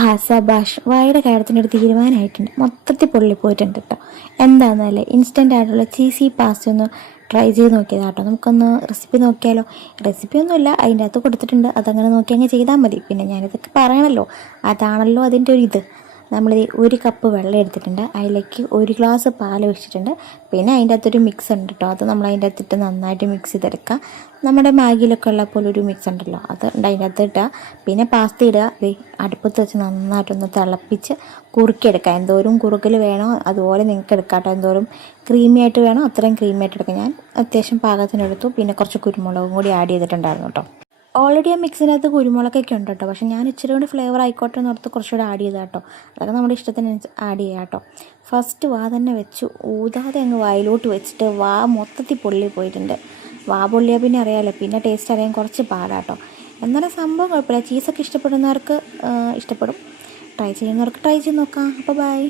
ആഹാ സബാഷ് വായുടെ കാര്യത്തിനൊരു തീരുമാനമായിട്ടുണ്ട്. മൊത്തത്തിൽ പൊള്ളിപ്പോയിട്ടുണ്ട് കേട്ടോ. എന്താണെന്നല്ലേ ഇൻസ്റ്റന്റ് ആയിട്ടുള്ള ചീസി പാസ്ത ഒന്ന് ട്രൈ ചെയ്ത് നോക്കിയതാ കേട്ടോ. നമുക്കൊന്ന് റെസിപ്പി നോക്കിയാലോ? റെസിപ്പി ഒന്നുമില്ല. അതിന്റെ അകത്ത് കൊടുത്തിട്ടുണ്ട്. അതങ്ങനെ നോക്കി അങ്ങ് ചെയ്താൽ മതി. പിന്നെ ഞാനിതൊക്കെ പറയണല്ലോ. അതാണല്ലോ അതിന്റെ ഒരു ഇത്. നമ്മൾ ഒരു കപ്പ് വെള്ളം എടുത്തിട്ടുണ്ട്. അതിലേക്ക് ഒരു ഗ്ലാസ് പാൽ വെച്ചിട്ടുണ്ട്. പിന്നെ അതിന്റെ അകത്തൊരു മിക്സ് ഉണ്ട് കേട്ടോ അത് നമ്മൾ അതിന്റെ അകത്തിട്ട് നന്നായിട്ട് മിക്സ് ചെയ്തെടുക്കുക. നമ്മുടെ മാഗിയിലൊക്കെ ഉള്ള പോലെ ഒരു മിക്സ് ഉണ്ടല്ലോ. അത് അതിന്റെ അകത്ത് ഇടുക. പിന്നെ പാസ്ത ഇടുക. അടുപ്പത്ത് വെച്ച് നന്നായിട്ടൊന്ന് തിളപ്പിച്ച് കുറുക്കിയെടുക്കുക. എന്തോരം കുറുക്കൽ വേണോ അതുപോലെ നിങ്ങൾക്ക് എടുക്കാം കേട്ടോ എന്തോരം ക്രീമി ആയിട്ട് വേണോ അത്രയും ക്രീമി ആയിട്ട് എടുക്കാം. ഞാൻ അത്യാവശ്യം പാകത്തിനെടുത്തു. പിന്നെ കുറച്ച് കുരുമുളകും കൂടി ആഡ് ചെയ്തിട്ടുണ്ടായിരുന്നു കേട്ടോ ഓൾറെഡി ആ മിക്സിനകത്ത് കുരുമുളകൊക്കെ ഉണ്ട് കേട്ടോ പക്ഷേ ഞാൻ ഇച്ചിരി കൂടി ഫ്ലേവർ ആയിക്കോട്ടെ എന്ന് ഓർത്ത് കുറച്ചുകൂടി ആഡ് ചെയ്താൽ കേട്ടോ അതൊക്കെ നമ്മുടെ ഇഷ്ടത്തിന് ആഡ് ചെയ്യാം കേട്ടോ ഫസ്റ്റ് വാ തന്നെ വെച്ചു. ഊതാതെ അങ്ങ് വായിലോട്ട് വെച്ചിട്ട് വാ മൊത്തത്തിൽ പൊള്ളി പോയിട്ടുണ്ട്. വാ പൊള്ളിയാൽ പിന്നെ അറിയാമല്ലോ പിന്നെ ടേസ്റ്റ് അറിയാൻ കുറച്ച് പാടാട്ടോ. എന്നാലും സംഭവം കുഴപ്പമില്ല. ചീസൊക്കെ ഇഷ്ടപ്പെടുന്നവർക്ക് ഇഷ്ടപ്പെടും. ട്രൈ ചെയ്യുന്നവർക്ക് ട്രൈ ചെയ്ത് നോക്കാം. അപ്പോൾ ബൈ